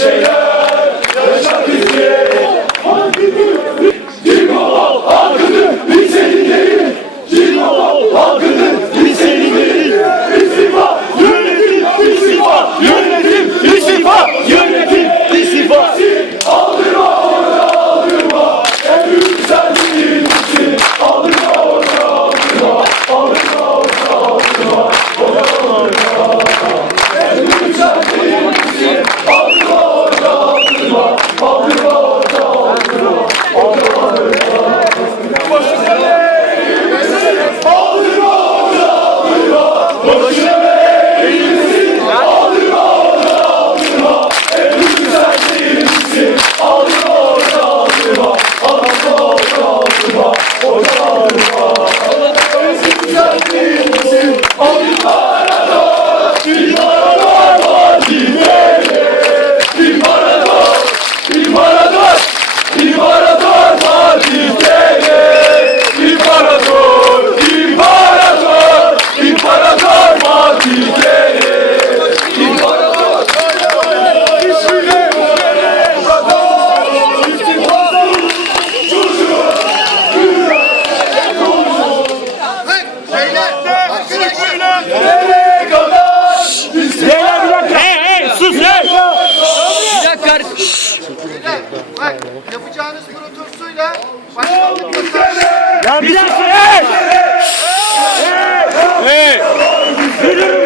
Shayla. Holy Ghost. Yapacağınız protestuyla başkanlık Ya bir dakika! Hey! Hey! Yürü